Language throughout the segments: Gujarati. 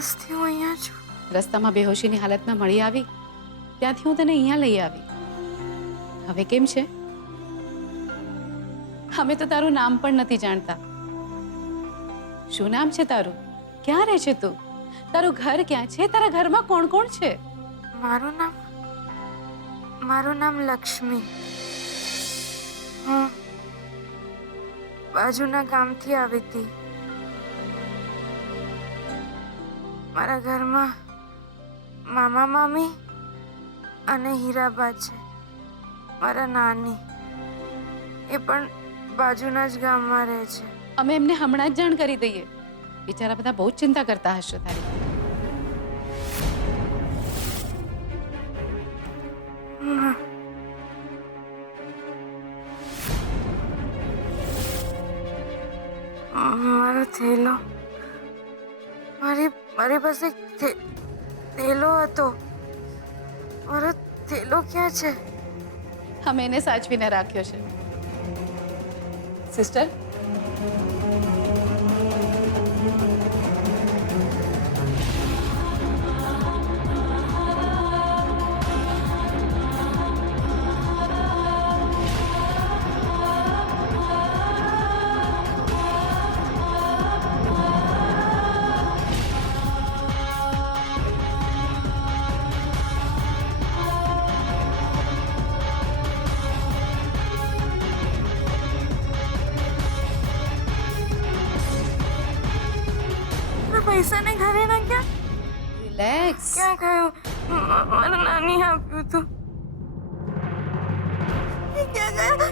દિવસથી હું અહીંયા છું. રસ્તામાં બેહોશીની હાલતમાં મળી આવી ત્યાંથી હું તને અહીંયા લઈ આવી. હવે કેમ છે? અમે તો તારું નામ પણ નથી જાણતા. શું નામ છે તારું? ક્યાં રહે છે તું? તારું ઘર ક્યાં છે? તારા ઘરમાં કોણ કોણ છે? મારું નામ લક્ષ્મી. હું બાજુના ગામથી આવી હતી. મારા ઘરમાં મામા મામી અને હીરાબા છે. મારા નાની એ પણ બાજુના જ ગામમાં રહે છે. અમે એમને હમણાં જ જાણ કરી દઈએ. બિચારા બધા બહુ જ ચિંતા કરતા હશે તારી. મારો થેલો મારી પાસે થેલો હતો. મારો થેલો ક્યાં છે? અમે એને સાચવીને રાખ્યો છે. સિસ્ટર, પૈસા ને ઘરે ના ગયા? રિલેક્સ. ક્યાં ગયું? મારા નાની આપ્યું હતું. ક્યાં ગયા?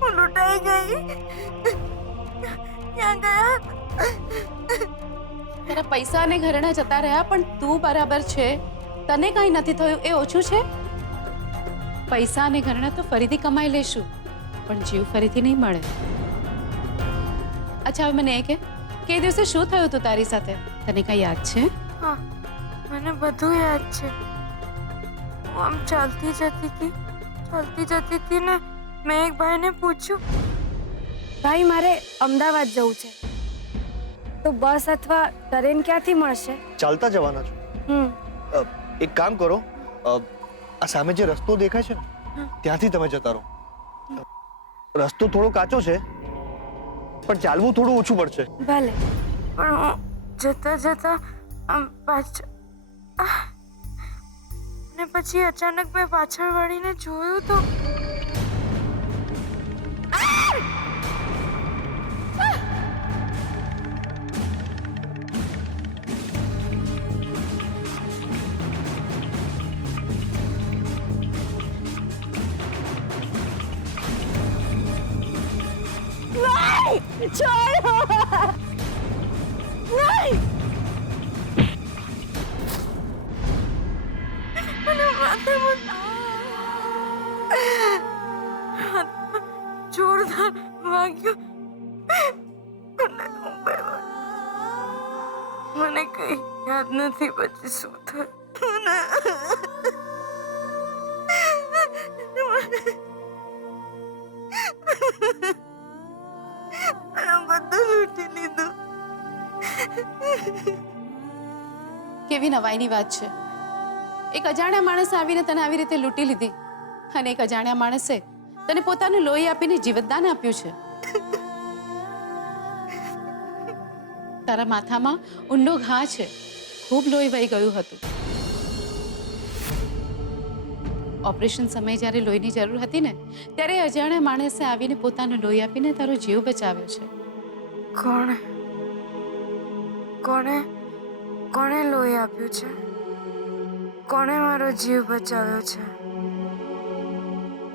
હું લૂંટાઈ ગઈ. ક્યાં ગયા? તારા પૈસા અને ઘરેણા જતા રહ્યા પણ તું બરાબર છે? તને કઈ નથી થયું એ ઓછું છે? પૈસા અને ઘરેણા તો ફરીથી કમાઈ લેશું પણ જીવ ફરીથી નહીં મળે. અચ્છા, હવે મને એ કે દિવસે શું થયું હતું તારી સાથે? તને કઈ યાદ છે? હા, મને બધું યાદ છે. હું આમ ચાલતી જતી હતી ને મેં એક ભાઈને પૂછ્યું, ભાઈ મારે અમદાવાદ જવું છે તો બસ અથવા ટ્રેન ક્યાંથી મળશે? ચાલતા જવાના છો? એક કામ કરો, આ સામે જે રસ્તો દેખાય છે ને ત્યાંથી તમે જતા રહો. રસ્તો થોડો કાચો છે પણ ચાલવું થોડું ઓછું પડશે. ભલે. પણ હું જતા આમ ને પછી અચાનક મેં પાછળ વળીને જોયું તો છોડો નહીં. મને માથામાં જોરદાર વાગ્યું. મને કઈ યાદ નથી પછી શું થયું. બધું લૂંટી લીધું. કેવી નવાઈની વાત છે. એક અજાણ્યા માણસે આવીને તને આવી રીતે લૂંટી લીધી અને એક અજાણ્યા માણસે તને પોતાનું લોહી આપીને જીવતદાન આપ્યું છે. તારા માથામાં ઊંડો ઘા છે. ખૂબ લોહી વહી ગયું હતું. ઓપરેશન સમયે જ્યારે લોહીની જરૂર હતી ને ત્યારે અજાણ્યા માણસે આવીને પોતાનું લોહી આપીને તારો જીવ બચાવ્યો છે. કોણે લોહી આપ્યું છે? કોણે મારો જીવ બચાવ્યો છે?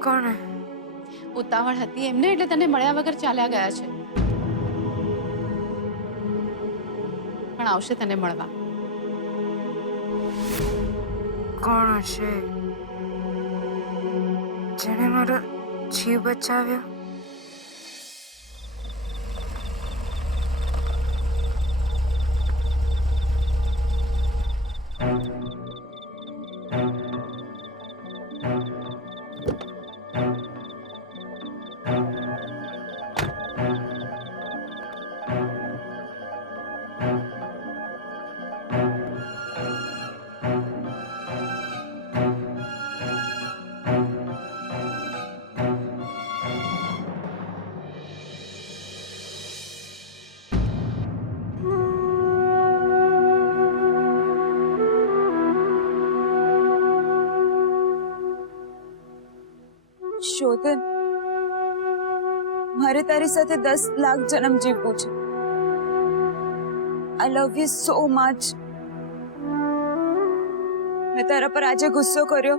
કોણે? ઉતાવળ હતી એમને એટલે તને મળ્યા વગર ચાલ્યા ગયા છે. પણ આવશે તને મળવા. કોણ હશે જેણે મારો જીવ બચાવ્યો? શોધન, મારે તારી સાથે 10 લાખ જન્મ જીવવું છે. આઈ લવ યુ સો મચ. મેં તારા પર આજે ગુસ્સો કર્યો.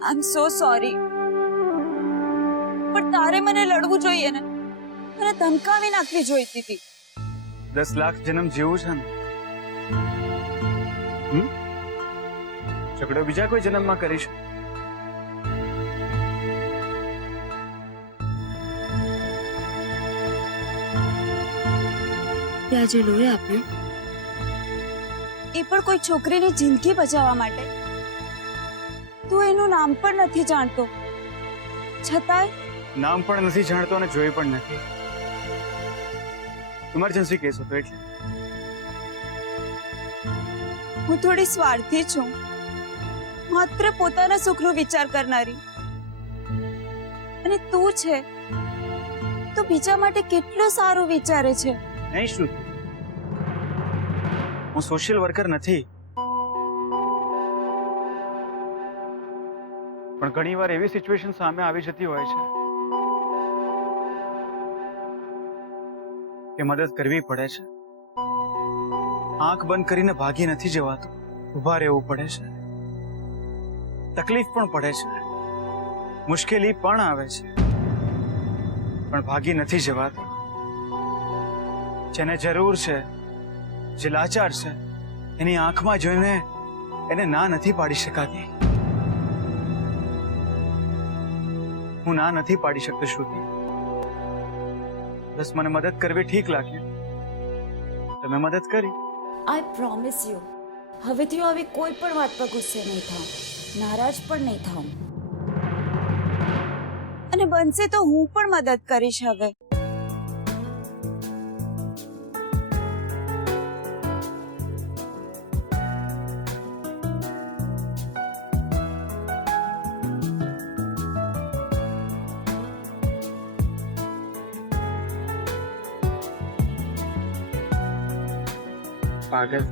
આઈ એમ સો સોરી. પણ તારે મને લડવું જોઈએ ને, મને ધમકાવી નાખવી જોઈતી હતી. 10 લાખ જન્મ જેવું છે ને. ઝઘડો બીજા કોઈ જન્મમાં કરીશું. ત્યાં જે લોહી આપ્યું એ પણ કોઈ છોકરીની જિંદગી બચાવવા માટે. તું એનું નામ પણ નથી જાણતો, છતાંય નામ પણ નથી જાણતો અને જોઈ પણ નથી. ઇમરજન્સી કેસ હતો એટલે. હું થોડી સ્વાર્થી છું, માત્ર પોતાના સુખનો વિચાર કરનારી. અને તું છે તો બીજા માટે કેટલું સારું વિચારે છે. નહીં શ્રુતિ, હું સોશિયલ વર્કર નથી, પણ ઘણીવાર એવી સિચ્યુએશન સામે આવી જતી હોય છે કે મદદ કરવી પડે છે. આંખ બંધ કરીને ભાગી નથી જવાતું, ઊભા રહેવું પડે છે. તકલીફ પણ પડે છે, મુશ્કેલી પણ આવે છે, પણ ભાગી નથી જવાતું. જેને જરૂર છે, જે લાચાર છે, એની આંખમાં જોઈને એને ના નથી પાડી શકાતી. હું ના નથી પાડી શકતો શ્રુતિ. બસ મને મદદ કરવી ઠીક લાગી, તમે મદદ કરી. આઈ પ્રોમિસ યુ, હવેથી હું આવી કોઈ પણ વાત પર ગુસ્સે નહીં થાઉં, નારાજ પણ નહીં થાઉં. અને બનશે તો હું પણ મદદ કરીશ હવે. પાગલ.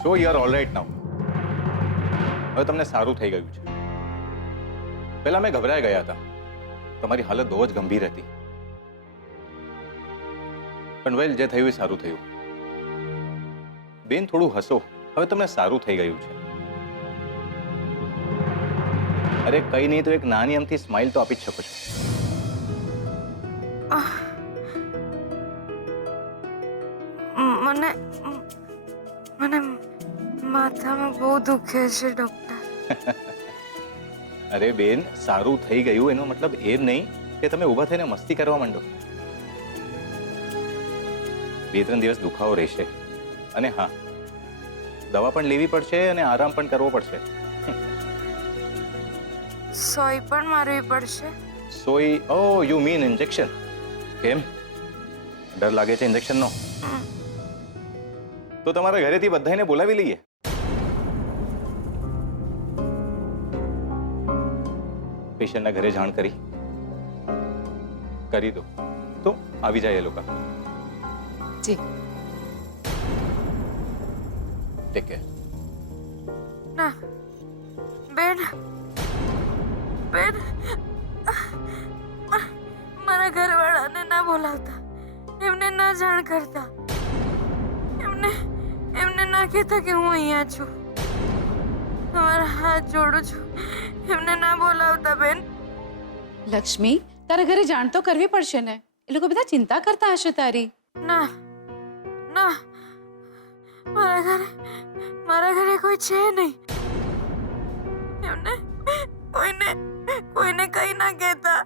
સો યુ આર ઓલરાઇટ નાઉ. હવે તમને સારું થઈ ગયું છે. પહેલા મેં ગભરાઈ ગયા હતા, તમારી હાલત બહુ જ ગંભીર હતી. પણ વેલ, જે થયું એ સારું થયું. બેન, થોડું હસો, હવે તમને સારું થઈ ગયું છે. અરે કઈ નહીં તો એક નાની અમથી સ્માઇલ તો આપી જ શકો છો. મને મને માથામાં બહુ દુખે છે ડોક્ટર. અરે બેન, સારું થઈ ગયું એનો મતલબ એમ નહીં કે તમે ઊભા થઈને મસ્તી કરવા માંડો. 2-3 દિવસ દુખાવો રહેશે, અને હા, દવા પણ લેવી પડશે અને આરામ પણ કરવો પડશે. સોય પણ મારવી પડશે. સોય? Oh you mean injection? કેમ, ડર લાગે છે ઇન્જેક્શનનો? તો તમારા ઘરેથી બધાને બોલાવી લઈએ. પેશન્ટના ઘરે જાણ કરી દો તો આવી જાય એ લોકો. જી. Take care. ના બેન, બેન, મારા ઘરવાળાને ના બોલાવતા, એમને ના જાણ કરતા, એમને ના કહેતા કે હું અહીંયા છું. તમારા હાથ જોડું છું, એમને ના બોલાવતા બેન. લક્ષ્મી, તારા ઘરે જાણ તો કરવી પડશે ને. એ લોકો બધા ચિંતા કરતા હશે તારી. ના ના, મારા ઘરે કોઈ છે નહીં. એમને કોઈને કઈ ના કહેતા.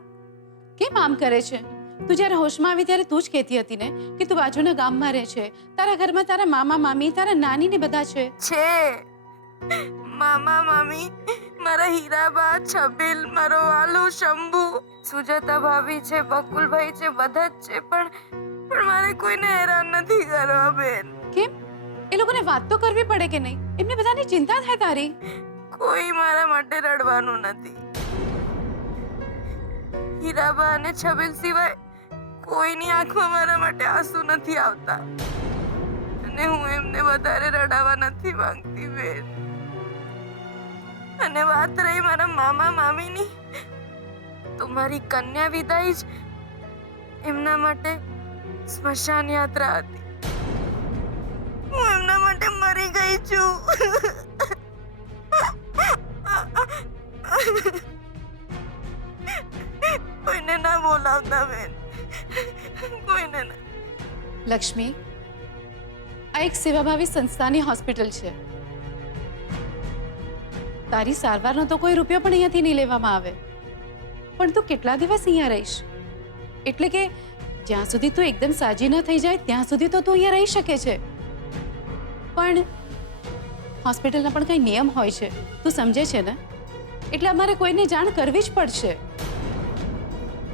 કેમ આમ કરે છે? તું જ્યારે હોશમાં આવી ત્યારે તું જ કહેતી હતી ને કે તું બાજુના ગામમાં રહે છે. તારા ઘરમાં તારા મામા મામી, તારા નાની ને બધા છે. મામા મામી, મારા હીરાબા, છબીલ, મારો વાલુ, શંભુ, સુજાતા ભાભી છે, બકુલભાઈ છે, બધા જ છે. પણ મારે કોઈને હેરાન નથી કરવા બેન. કેમ? એ લોકોને વાત તો કરવી પડે કે નહીં? એમને બધાની ચિંતા થાય તારી. કોઈ મારા માટે રડવાનું નથી. હીરાબા અને છબીલ સિવાય કોઈની આંખમાં મારા માટે આંસુ નથી આવતા અને હું એમને વધારે રડાવવા નથી માંગતી બેન. અને વાત રહી મારા મામા મામીની, તો મારી કન્યા વિદાય જ એમના માટે સ્મશાન યાત્રા હતી. હું એમના માટે મરી ગઈ છું. કોઈને ના બોલાવતા બેન, કોઈને ના. લક્ષ્મી, આ એક સેવાભાવી સંસ્થાની હોસ્પિટલ છે. તારી સારવારનો તો કોઈ રૂપિયો પણ અહીંયાથી નહીં લેવામાં આવે. પણ તું કેટલા દિવસ અહીંયા રહીશ? એટલે કે જ્યાં સુધી તું એકદમ સાજી ન થઈ જાય ત્યાં સુધી તો તું અહીંયા રહી શકે છે. પણ હોસ્પિટલના પણ કંઈ નિયમ હોય છે, તું સમજે છે ને? એટલે અમારે કોઈને જાણ કરવી જ પડશે.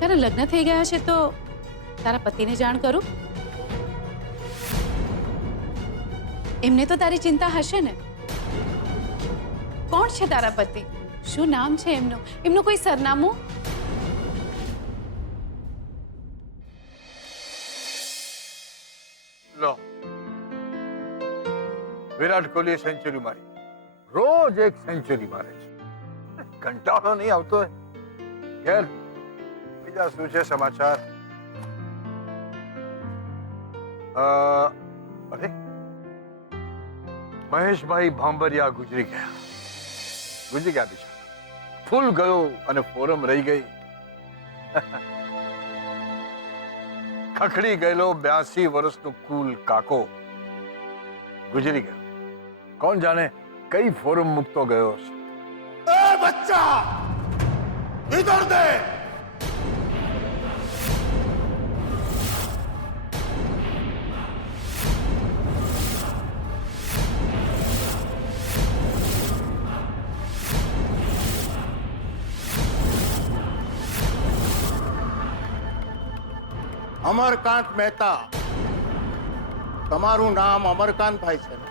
તારા લગ્ન થઈ ગયા છે તો તારા પતિને જાણ કરું? એમને તો તારી ચિંતા હશે ને? કોણ છે તારા પતિ? શું નામ છે એમનું? એમનું કોઈ સરનામું? લો, વિરાટ કોહલીએ સેન્ચુરી મારી, રોજ એક સેન્ચુરી મારે છે. કંટાળો નહીં આવતો? ખેર, બીજા શું છે સમાચાર? અરે, મહેશભાઈ ભાંભરિયા ગુજરી ગયા બિચારા. ફૂલ ગયો અને ફોરમ રહી ગઈ. ખખડી ગયેલો 82 વર્ષનો કુલ કાકો ગુજરી ગયો. કોણ જાણે કઈ ફોરમ મૂકતો ગયો છે. એ બચ્ચા, ઇધર દે. અમરકાંત મહેતા, તમારું નામ અમરકાંતભાઈ છે ને?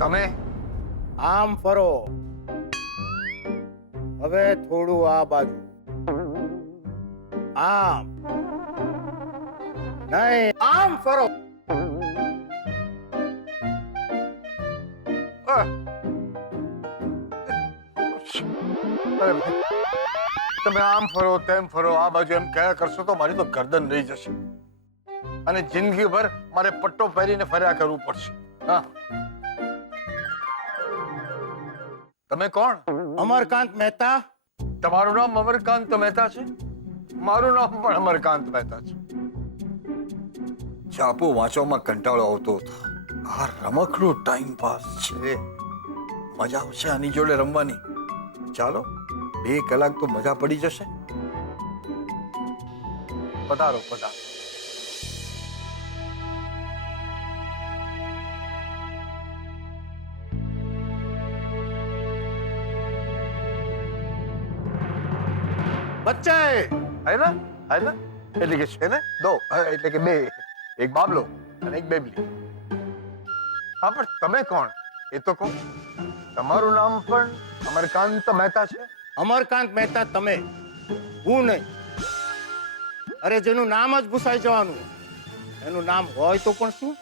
તમે આમ ફરો. હવે થોડું આ બાજુ. આમ નહીં, આમ ફરો. તમે આમ ફરો તેમ ફરો આ બાજુ એમ કયા કરશો તો મારી તો ગરદન રહી જશે અને જિંદગીભર મારે પટ્ટો પહેરીને ફર્યા કરવું પડશે. હા, તમે કોણ? અમરકાંત મહેતા. તમારું નામ અમરકાંત મહેતા છે? મારું નામ પણ અમરકાંત મહેતા છે. છાપો વાંચવામાં કંટાળો આવતો હતો. આ રમકડું ટાઈમ પાસ છે, મજા આવશે આની જોડે રમવાની. ચાલો, 2 કલાક તો મજા પડી જશે. પધારો પધારો. બચ્ચે એટલે કે છે ને 2, એટલે કે 2, એક બાબલો અને એક બેબલી. હા, પણ તમે કોણ એ તો કહો. તમારું નામ પણ અમરકાંત મહેતા છે? અમરકાંત મહેતા તમે, હું નહીં. અરે, જેનું નામ જ ભૂસાઈ જવાનું, એનું નામ હોય તો પણ શું?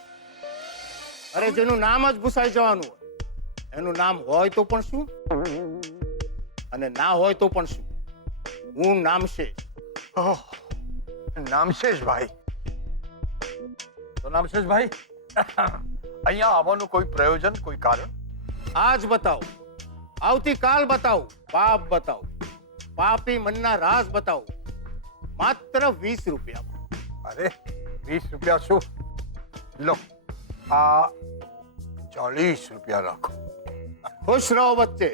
અરે, જેનું નામ જ ભૂસાઈ જવાનું એનું નામ હોય તો પણ શું, અને ના હોય તો પણ શું? હું નામશેષ. ઓહ, નામશેષભાઈ. તો નામશેષભાઈ, અહીંયા આવવાનું કોઈ પ્રયોજન, કોઈ કારણ? આજ બતાવો, આવતીકાલ બતાવો, પાપ બતાવો, પાપી મનના રાજ બતાવો. માત્ર 20 રૂપિયામાં. અરે 20 રૂપિયા શું? લો આ 40 રૂપિયા રાખો. ખુશ રહો બચ્ચે.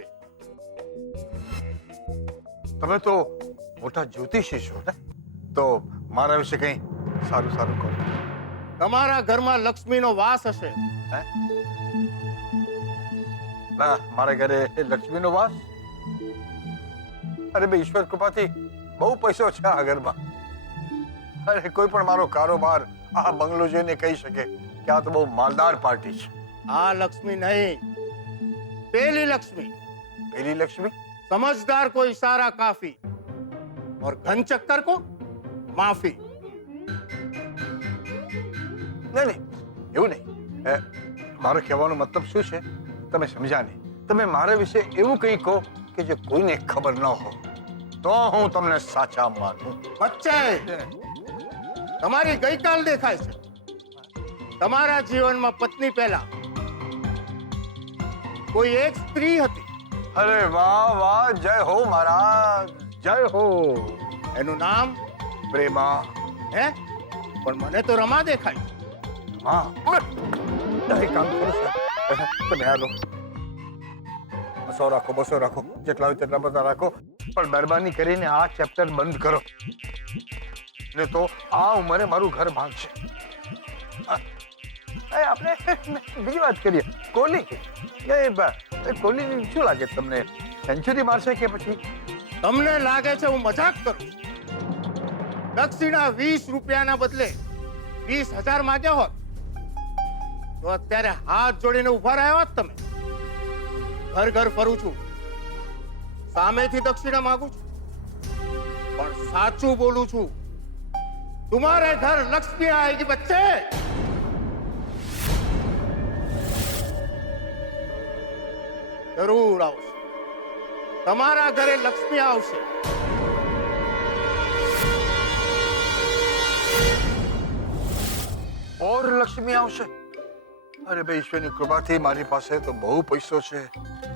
તમે તો મોટા જ્યોતિષી છો ને, તો મારા વિશે કંઈ સારું સારું કહો. તમારા ઘરમાં લક્ષ્મીનો વાસ હશે. ના, મારા ઘરે લક્ષ્મીનો વાસ? અરે બે ઈશ્વર કૃપાથી બહુ પૈસો છે આ ઘરમાં. અરે કોઈ પણ મારો કારોબાર આ બંગલો જોઈને કહી શકે કે આ તો બહુ માલદાર પાર્ટી છે. આ લક્ષ્મી નહીં, પેલી લક્ષ્મી. પેલી લક્ષ્મી? समझदार को इशारा काफी और घन चक्कर को माफी. નહીં નહીં, એવું નહીં. મારો કહેવાનો મતલબ શું છે તમે સમજ્યા નહીં. તમે મારા વિશે એવું કંઈ કહો કે જે કોઈને ખબર ન હો, તો હું તમને સાચા માનું. બચ્ચે, તમારી ગઈકાલ દેખાય છે. તમારા જીવનમાં પત્ની પહેલા કોઈ એક સ્ત્રી હતી. અરે વાહ વાહ, જય હો મહારાજ, જય હો. એનું નામ પ્રેમા. હે? પણ મને તો રમા દેખાય. હા, એક કામ કરો સર, તમે આ લો. બસો રાખો, બસો રાખો, જેટલા હોય તેટલા બધા રાખો, પણ મહેરબાની કરીને આ ચેપ્ટર બંધ કરો, ને તો આ ઉંમરે મારું ઘર ભાંગશે. આપણે બીજી વાત કરીએ. કોહલી, કોહલી શું લાગે તમને, સેન્ચુરી મારશે કે પછી? તમને લાગે છે હું મજાક કરું? દક્ષિણા 20 રૂપિયાના બદલે 20,000 માંગ્યા હોત તો અત્યારે હાથ જોડીને ઉભા રહ્યા હોત તમે. ઘર ઘર ફરું છું, સામેથી દક્ષિણા માંગુ છું, પણ સાચું બોલું છું. तुम्हारे घर लक्ष्मी आएगी बच्चे. જરૂર આવશે. તમારા ઘરે લક્ષ્મી આવશે. ઓર લક્ષ્મી આવશે? અરે ભાઈ, ઈશ્વરની કૃપાથી મારી પાસે તો બહુ પૈસો છે,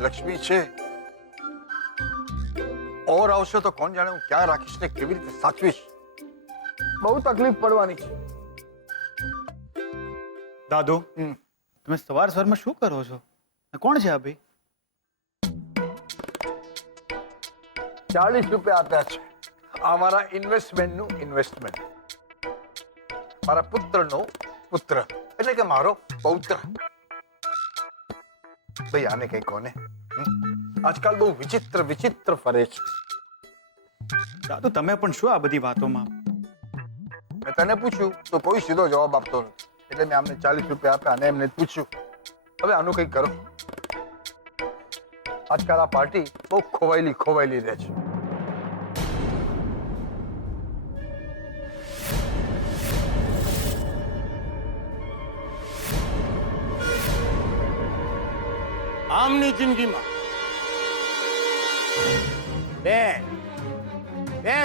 લક્ષ્મી છે. ઓર આવશે તો કોણ જાણે હું ક્યાં રાખીશ ને કેવી રીતે સાચવીશ. બહુ તકલીફ પડવાની છે. દાદુ, તમે સવાર સવારમાં શું કરો છો? કોણ છે આ ભાઈ? 40 રૂપિયા આપ્યા છે. આ મારા ઇન્વેસ્ટમેન્ટનું ઇન્વેસ્ટમેન્ટ. મારા પુત્રનો પુત્ર, એટલે કે મારો પૌત્ર. ભાઈ આને કઈ કોને? આજકાલ બહુ વિચિત્ર વિચિત્ર ફરે છે. દાદુ, તમે પણ શું આ બધી વાતોમાં? મેં તને પૂછ્યું તો કોઈ સીધો જવાબ આપતો નથી, એટલે મેં આમને 40 રૂપિયા આપ્યા અને એમને પૂછ્યું. હવે આનું કંઈક કરો. આજકાલ આ પાર્ટી બહુ ખોવાયેલી રહે છે. આમની જિંદગીમાં બે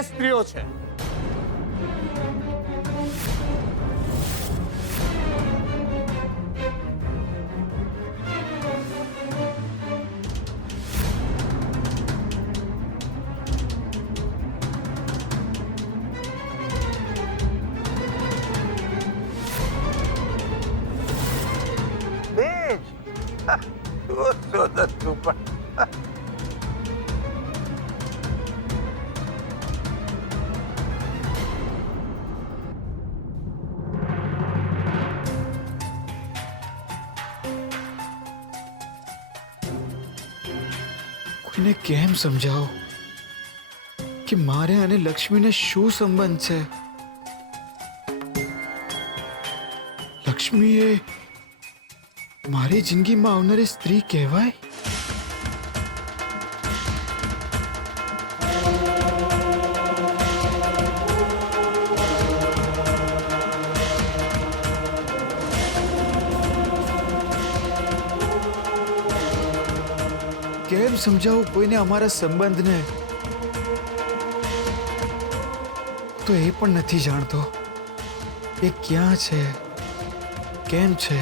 સ્ત્રીઓ છે. બેજ તું પણ કોઈને કેમ સમજાવો કે મારે અને લક્ષ્મીને શું સંબંધ છે? લક્ષ્મી એ મારી જિંદગીમાં આવનારી સ્ત્રી કહેવાય? કેમ સમજાવું કોઈને અમારા સંબંધને? તો એ પણ નથી જાણતો એ ક્યાં છે, કેમ છે.